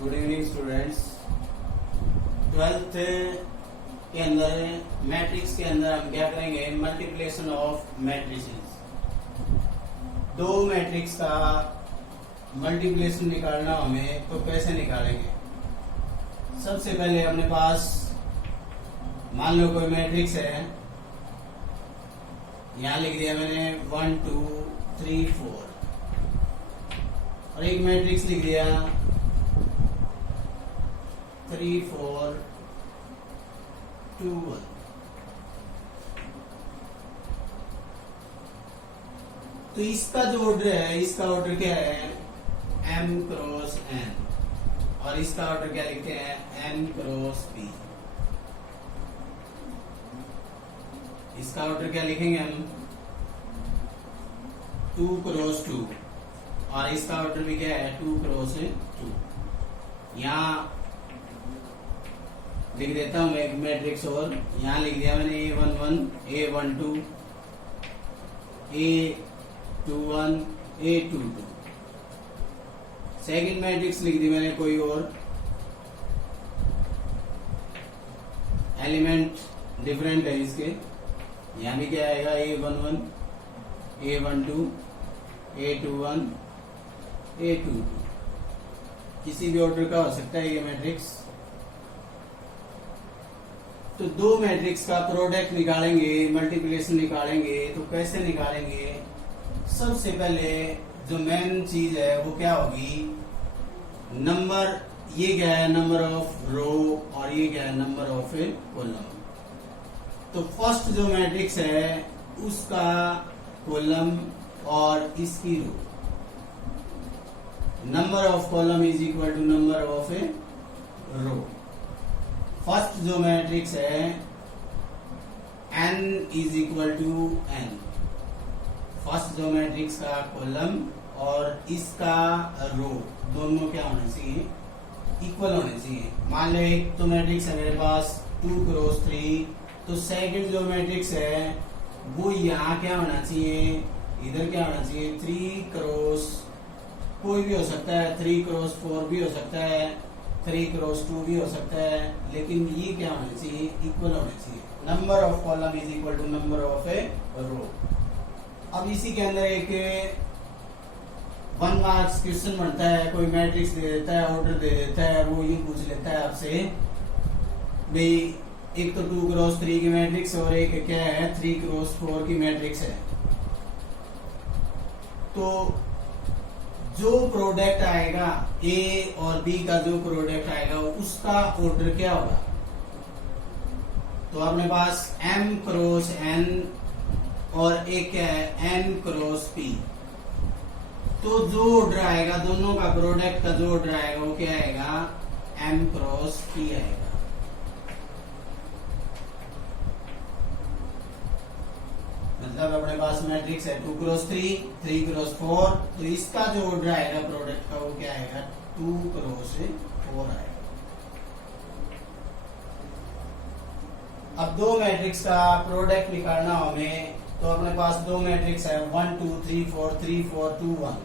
Good evening students. Twelfth के अंदर matrix के अंदर हम क्या करेंगे, मल्टीप्लिकेशन ऑफ मैट्रिसेस। दो मैट्रिक्स का मल्टीप्लिकेशन निकालना हमें, तो कैसे निकालेंगे। सबसे पहले अपने पास मान लो कोई मैट्रिक्स है, यहां लिख दिया मैंने 1 2 3 4 और एक मैट्रिक्स लिख दिया 3 4 2 1। तो इसका जो ऑर्डर है, इसका ऑर्डर क्या है, m क्रॉस n, और इसका ऑर्डर क्या लिखते हैं, n क्रॉस p। इसका ऑर्डर क्या लिखेंगे हम, 2 क्रॉस 2, और इसका ऑर्डर भी क्या है, 2 क्रॉस 2। यहां लिख देता हूं मैं एक मैट्रिक्स, और यहां लिख दिया मैंने A11 A12 A21 A22। Second matrix लिख दी मैंने कोई और, एलिमेंट डिफरेंट है इसके। यहां भी क्या आएगा, A11 A12 A21 A22। किसी भी ऑर्डर का हो सकता है ये मैट्रिक्स। तो दो मैट्रिक्स का प्रोडक्ट निकालेंगे, मल्टीप्लिकेशन निकालेंगे, तो कैसे निकालेंगे। सबसे पहले जो मेन चीज है वो क्या होगी, नंबर। ये क्या है, नंबर ऑफ रो, और ये क्या है, नंबर ऑफ कॉलम। तो फर्स्ट जो मैट्रिक्स है उसका कॉलम और इसकी row, number of column is equal to number of row. First जो मैट्रिक्स है n is equal to n। First जो मैट्रिक्स का कॉलम और इसका रो दोनों क्या होने चाहिए, इक्वल होने चाहिए। मान लो एक तो मैट्रिक्स है मेरे पास 2 क्रॉस 3, तो सेकंड जो मैट्रिक्स है वो यहाँ क्या होना चाहिए, इधर क्या होना चाहिए, 3 क्रॉस, कोई भी हो सकता है, 3 क्रॉस 4 भी हो सकता है, 3 क्रॉस 2 भी हो सकता है, लेकिन ये क्या होना चाहिए, इक्वल होने चाहिए। Number of column is equal to number of row. अब इसी के अंदर एक 1 मार्क्स क्वेश्चन बनता है, कोई मैट्रिक्स दे देता है, ऑर्डर दे देता है, वो ये पूछ लेता है आपसे भाई एक तो 2 क्रॉस 3 की मैट्रिक्स और एक क्या है, 3 क्रॉस 4 की मैट्रिक्स है। तो जो प्रोडक्ट आएगा A और B का, जो प्रोडक्ट आएगा उसका ऑर्डर क्या होगा। तो अपने पास m क्रॉस n और एक क्या है, n क्रॉस p। तो जो ऑर्डर आएगा, दोनों का प्रोडक्ट का जो ऑर्डर आएगा वो क्या आएगा, m क्रॉस p आएगा। मतलब अपने पास मैट्रिक्स है 2 क्रॉस 3 3 क्रॉस 4, तो इसका जो ऑर्डर आएगा प्रोडक्ट का वो क्या आएगा, 2 क्रॉस 4 आएगा। अब दो मैट्रिक्स का प्रोडक्ट निकालना हमें, तो अपने पास दो मैट्रिक्स है 1 2 3 4 3 4 2 1।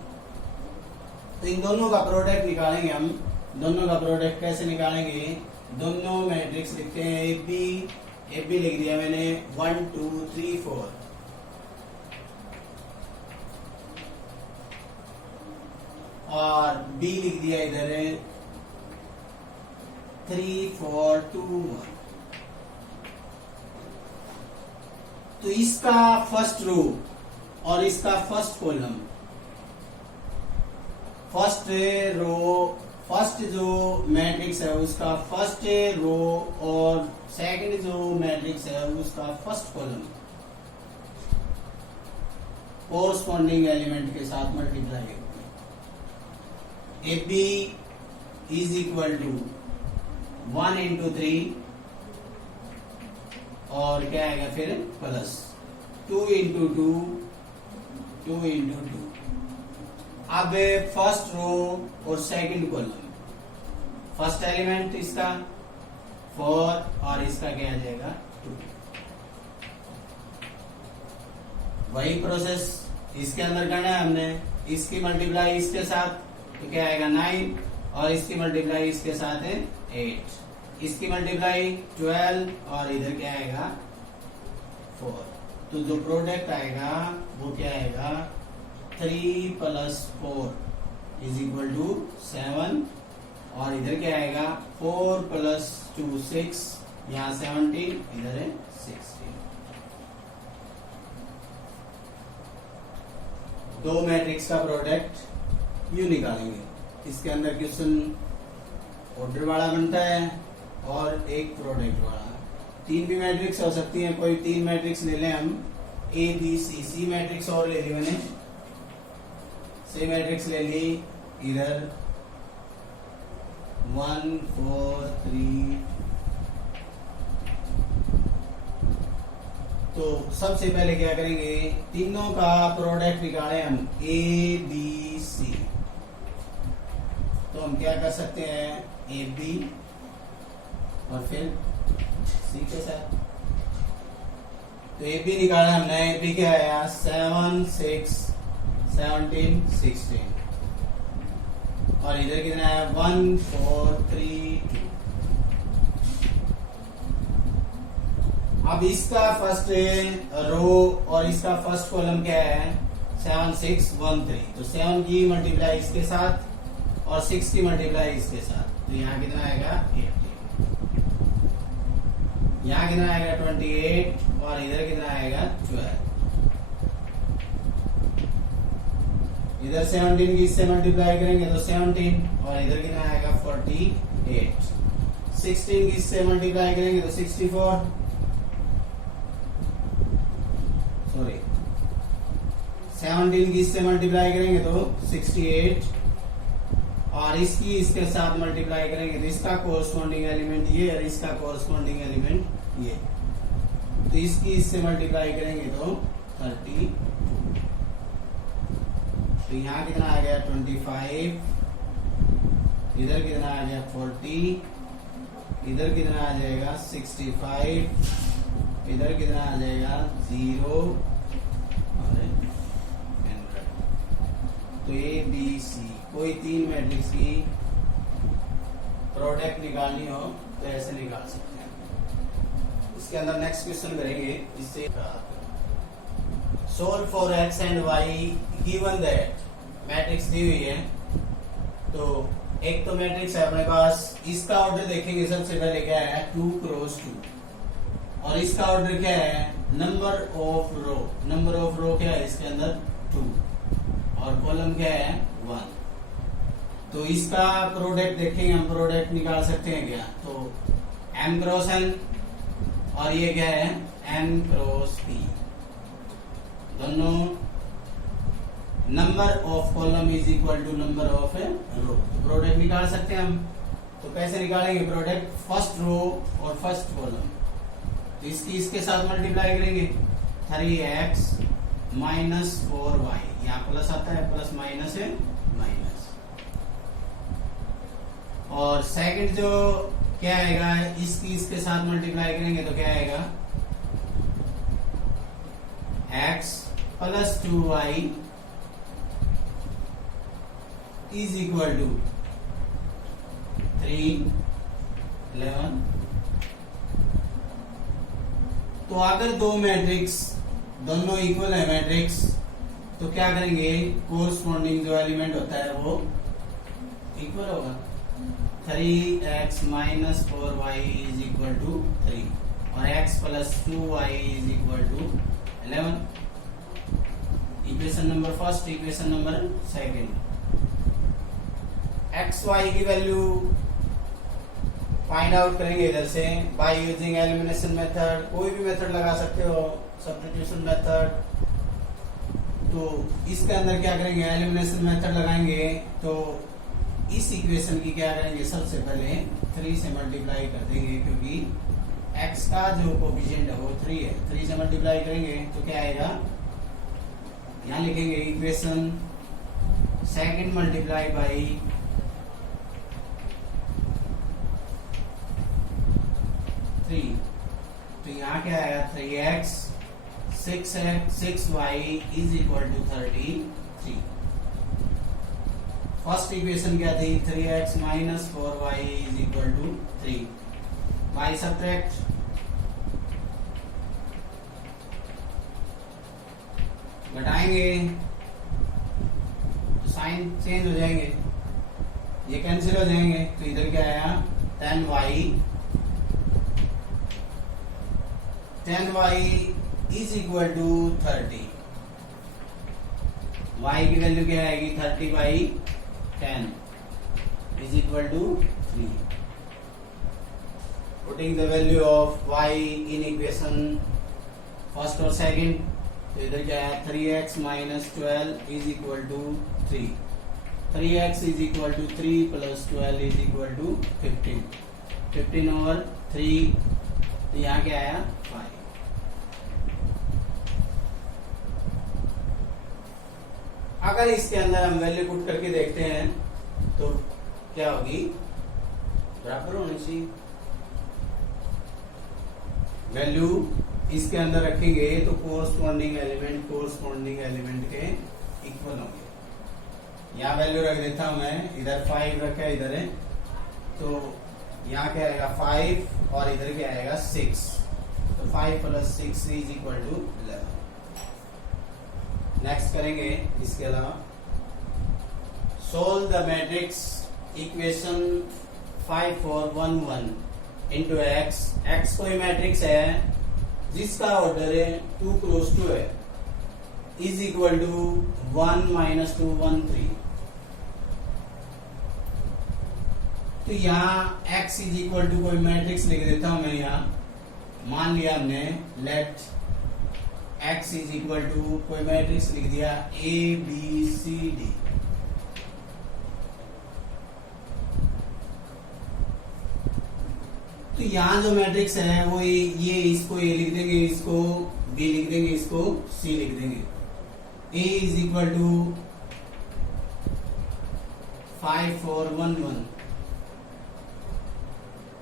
तो इन दोनों का प्रोडक्ट निकालेंगे हम। दोनों का प्रोडक्ट कैसे निकालेंगे, दोनों मैट्रिक्स लिखते हैं ए बी लिख दिया मैंने 1 2 3 4, और बी लिख दिया इधर 3 4 2 1। तो इसका फर्स्ट रो और इसका first column, first row, first जो मैट्रिक्स है उसका फर्स्ट रो और सेकंड जो मैट्रिक्स है उसका फर्स्ट कॉलम कोरस्पॉन्डिंग एलिमेंट के साथ मल्टीप्लाई होगी। A B is equal to 1 into 3, और क्या आएगा फिर प्लस 2 इंटू 2 2 इंटू 2। अब फर्स्ट रो और सेकंड कॉलम, फर्स्ट एलिमेंट इसका 4 और इसका क्या आ जाएगा 2। वही प्रोसेस इसके अंदर करना है हमने, इसकी मल्टीप्लाई इसके साथ, तो क्या आएगा 9 और इसकी मल्टीप्लाई इसके साथ है 8, इसकी मल्टीप्लाई 12 और इधर क्या आएगा 4। तो जो प्रोडक्ट आएगा वो क्या आएगा 3 + 4 = 7 और इधर क्या आएगा 4 + 2 6, यहाँ 17, इधर है 16। दो मैट्रिक्स का प्रोडक्ट यूं निकालेंगे। इसके अंदर क्वेश्चन ऑर्डर वाला बनता है और एक प्रोडक्ट वाला। तीन भी मैट्रिक्स हो सकती हैं, कोई तीन मैट्रिक्स ले लें हम, ए बी सी मैट्रिक्स और ले ली मैंने, सी मैट्रिक्स ले ली, इधर 1 4 3। तो सबसे पहले क्या करेंगे, तीनों का प्रोडक्ट निकालें हम, ए बी सी। तो हम क्या कर सकते हैं, ए बी और फिर सी के साथ। तो ए बी निकाला हमने, ए बी क्या आया 7 6 17 16 और इधर कितना है 1 4 3 2। अब इसका फर्स्ट रो और इसका फर्स्ट कॉलम क्या है 7 6 1 3। तो 7 की मल्टीप्लाई इसके साथ और 6 की मल्टीप्लाई इसके साथ, तो यहाँ कितना आएगा 18, यहाँ कितना आएगा 28 और इधर कितना आएगा 12। इधर 17 की इससे मल्टीप्लाई करेंगे तो 17 और इधर कितना आएगा 48। 16 की इससे मल्टीप्लाई करेंगे तो 64, सॉरी 17 की इससे मल्टीप्लाई करेंगे तो 68 और इसकी इसके साथ मल्टीप्लाई करेंगे तो इसका कोरस्पॉन्डिंग एलिमेंट ये और इसका कोरस्पॉन्डिंग एलिमेंट ये। तो इसकी इससे मल्टीप्लाई करेंगे तो 32। तो यहाँ कितना आ गया 25, इधर कितना आ गया 40, इधर कितना आ जाएगा 65, इधर कितना आ जाएगा 0 और 100। तो ए बी सी कोई तीन मैट्रिक्स की प्रोडक्ट निकालनी हो तो ऐसे निकाल सकते हैं। इसके अंदर नेक्स्ट क्वेश्चन करेंगे, इससे solve for x and y given that, matrix दी हुई है। तो एक तो मैट्रिक्स है अपने पास, इसका ऑर्डर देखेंगे सबसे पहले क्या है 2 × 2 और इसका ऑर्डर क्या है number of row. Number of row क्या है इसके अंदर 2 और कॉलम क्या है 1। तो इसका प्रोडक्ट देखेंगे हम, प्रोडक्ट निकाल सकते हैं क्या, तो m × n और ये क्या है n × p। दोनों number of column is equal to number of row. Product निकाल सकते हैं हम। तो कैसे निकालेंगे प्रोडक्ट, फर्स्ट रो और फर्स्ट कॉलम। तो इसकी इसके साथ मल्टीप्लाई करेंगे 3x - 4y, यहाँ प्लस आता है, प्लस माइनस है माइनस। और सेकंड जो क्या आएगा, इसकी इसके साथ मल्टीप्लाई करेंगे तो क्या आएगा x + 2y is equal to 3 11। तो अगर दो मैट्रिक्स दोनों इक्वल है मैट्रिक्स, तो क्या करेंगे, कोरस्पॉन्डिंग जो एलिमेंट होता है वो इक्वल होगा। 3x - 4y is equal to 3 और x + 2y is equal to 11। Equation number first, equation number second. x y की वैल्यू फाइंड आउट करेंगे इधर से बाय यूजिंग एलिमिनेशन मेथड। कोई भी मेथड लगा सकते हो, सब्स्टिट्यूशन मेथड। तो इसके अंदर क्या करेंगे, एलिमिनेशन मेथड लगाएंगे। तो इस इक्वेशन की क्या करेंगे, सबसे पहले 3 से मल्टीप्लाई कर देंगे, क्योंकि x का जो कोफिशिएंट है वो 3 है। 3 से मल्टीप्लाई करेंगे तो क्या आएगा, यहाँ लिखेंगे इक्वेशन सेकंड मल्टीप्लाई बाई 3। तो यहाँ क्या आएगा 3x 6y is equal to 33। First equation क्या थी 3x minus 4y is equal to 3 by subtract घटाएंगे तो साइन चेंज हो जाएंगे, ये कैंसिल हो जाएंगे, तो इधर क्या आया 10y is equal to 30। y की वैल्यू क्या आएगी 30 by 10 is equal to 3। Putting the value of y in equation first और सेकंड, तो इधर क्या है 3x minus 12 is equal to 3। 3x is equal to 3 plus 12 is equal to 15। 15 over 3, तो यहाँ क्या आया 5। अगर इसके अंदर हम वैल्यू पुट करके देखते हैं तो क्या होगी, बराबर होनी चाहिए। वैल्यू इसके अंदर रखेंगे तो कोरस्पॉन्डिंग एलिमेंट के इक्वल होंगे। यहाँ वैल्यू रख देता हूं मैं, इधर 5 रखा इधर है, तो यहाँ क्या आएगा 5 और इधर क्या आएगा 6, तो 5 plus 6 is equal to 11। Next करेंगे इसके अलावा solve the matrix equation 5 4 1 1 into X. X कोई मैट्रिक्स है जिसका ऑर्डर है 2 क्लोज टू है, इज इक्वल टू 1 माइनस 2 1 3। तो यहाँ x इज इक्वल टू कोई मैट्रिक्स लिख देता हूं मैं। यहाँ मान लिया हमने let x is equal to कोई मैट्रिक्स लिख दिया A B C D। तो यहाँ जो मैट्रिक्स है वो ये इसको A लिख देंगे, इसको B लिख देंगे, इसको C लिख देंगे। A is equal to 5 4 1 1।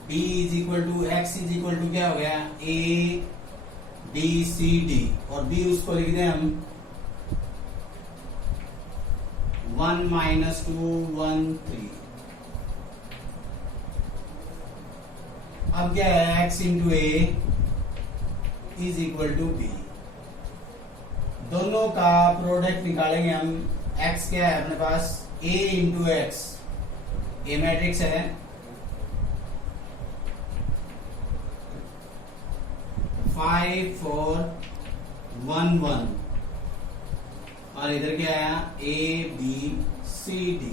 B is equal to x is equal to क्या हो गया A B C D, और B उसको लिख दें हम 1 माइनस 2 1 3। अब क्या है x into A is equal to B. दोनों का प्रोडक्ट निकालेंगे हम। x क्या है अपने पास a into X, A matrix है, फाइव 4 1 1, और इधर क्या आया A B C D।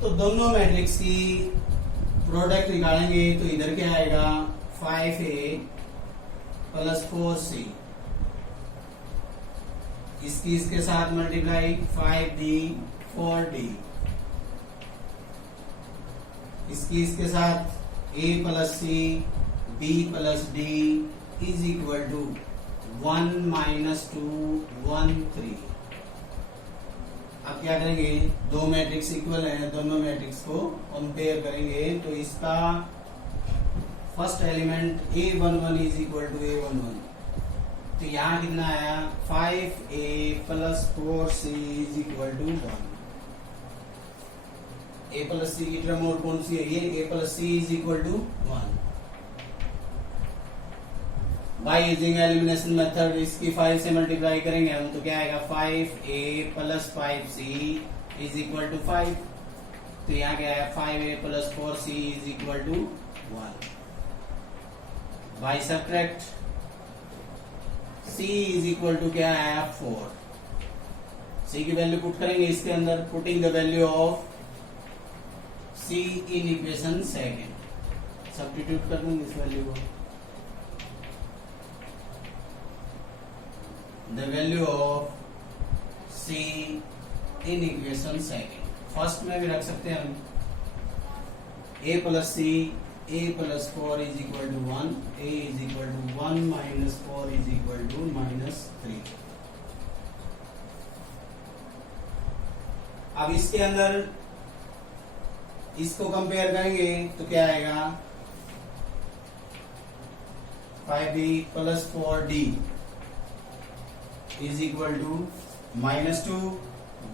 तो दोनों मैट्रिक्स की प्रोडक्ट निकालेंगे तो इधर क्या आएगा 5A प्लस 4C, इसकी इसके साथ मल्टीप्लाई 5D 4D, इसकी इसके साथ A plus C B plus D is equal to 1 minus 2 1 3। अब क्या करेंगे, दो मैट्रिक्स इक्वल हैं, दोनों मैट्रिक्स को कंपेयर करेंगे। तो इसका first element A11 is equal to A11, तो यहाँ कितना आया 5A plus 4C is equal to 1। A plus C की टर्म और कौन सी है ये, A plus C is equal to 1। By using elimination method इसकी 5 से मल्टीप्लाई करेंगे हम, तो क्या आएगा 5A plus 5C is equal to 5। तो यहाँ क्या है 5A plus 4C is equal to 1। By subtract C is equal to क्या आया 4। C की वैल्यू पुट करेंगे इसके अंदर, putting the value of C in equation second. Substitute कर दूंगी इस वैल्यू को। The value of C in equation second। First में भी रख सकते हैं हम A plus C, A plus 4 is equal to 1, A is equal to 1 minus 4 is equal to -3। अब इसके अंदर इसको कंपेयर करेंगे तो क्या आएगा 5b plus 4d is equal to minus 2,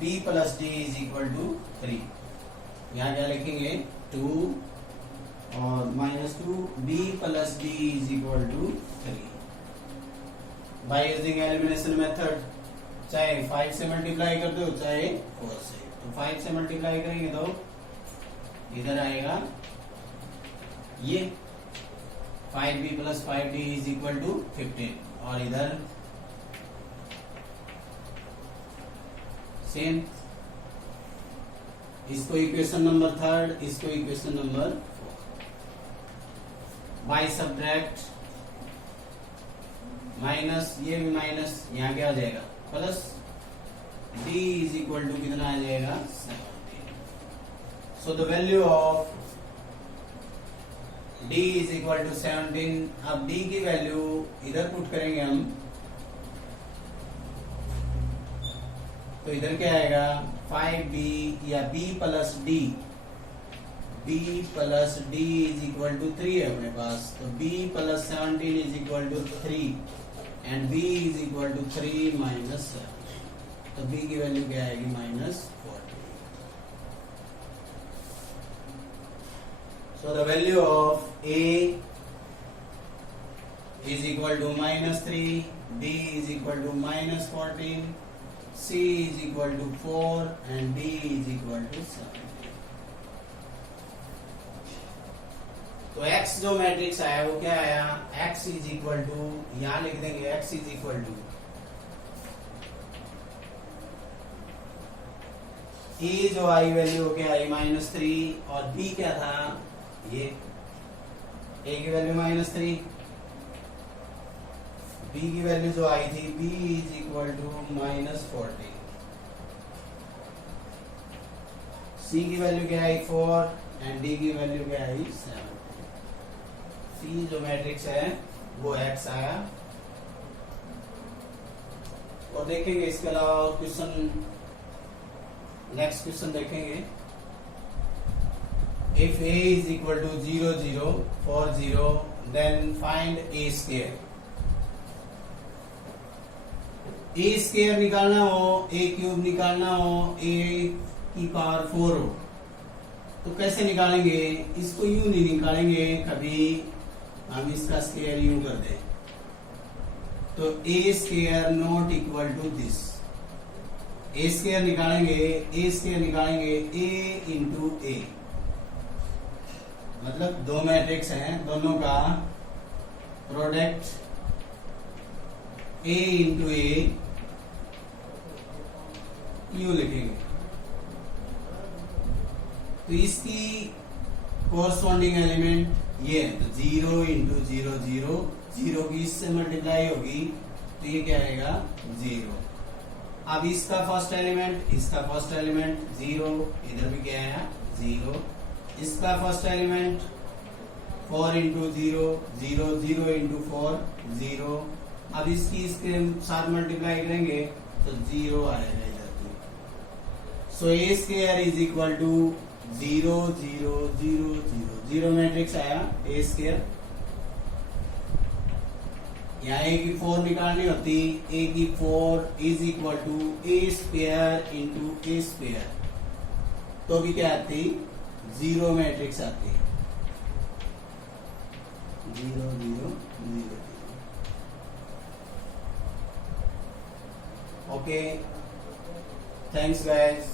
b plus d is equal to 3. यहाँ क्या लिखेंगे 2 और minus 2 b plus d is equal to 3. By using elimination method, चाहे 5 से मल्टीप्लाई कर दो चाहे 4 से, तो 5 से मल्टीप्लाई करेंगे तो इधर आएगा ये 5b plus 5d is equal to 15 और इधर सेम, इसको इक्वेशन नंबर 3, इसको equation number 4. By subtract minus, ये भी माइनस, यहाँ क्या आ जाएगा plus, d is equal to कितना आ जाएगा 17. So the value of d is equal to 17. अब d की वैल्यू इधर पुट करेंगे हम, तो इधर क्या आएगा 5b या b plus d, b plus d is equal to 3 है अपने पास, तो b plus 17 is equal to 3 and b is equal to 3 minus 7, तो b की वैल्यू क्या आएगी minus 40. So the value of a is equal to minus 3, b is equal to minus 14, C is equal to 4 and D is equal to 7. तो X जो matrix आया वो क्या आया, X is equal to, यहां लिख देंगे X is equal to A जो आई वैल्यू क्या आई -3 और B क्या था, ये A की वैल्यू -3, b की वैल्यू जो आई थी b is equal to -40, c की वैल्यू क्या आई 4 एंड d की वैल्यू क्या आई 7. c जो मैट्रिक्स है वो x आया. और देखेंगे इसके अलावा क्वेश्चन, नेक्स्ट क्वेश्चन देखेंगे. If a is equal to 0 0 4 0 then find a square. A square निकालना हो, ए क्यूब निकालना हो, ए की पावर 4 हो, तो कैसे निकालेंगे, इसको यूं नहीं निकालेंगे कभी, हम इसका स्क्वायर यूं कर दें, तो A square not equal to this. A square निकालेंगे, ए स्क्वायर निकालेंगे ए इंटू ए, मतलब दो मैट्रिक्स हैं, दोनों का प्रोडक्ट ए इंटू ए क्यू लिखेंगे. तो इसकी कोरस्पॉन्डिंग एलिमेंट ये है, तो 0 इंटू 0 0, 0 की इससे मल्टीप्लाई होगी तो ये क्या आएगा 0. अब इसका फर्स्ट एलिमेंट, इसका फर्स्ट एलिमेंट 0, इधर भी क्या आया 0. इसका फर्स्ट एलिमेंट 4 इंटू 0 0, 0 इंटू 4 0. अब इसके साथ मल्टीप्लाई करेंगे तो 0 आएगा इधर. So A square is equal to 0 0 0 0, 0 matrix आया ए स्क्वायर. यहाँ ए की 4 निकालनी होती, ए की 4 is equal to A square into A square, तो भी क्या आती 0 मैट्रिक्स आती है 0 0 0. Okay, thanks guys.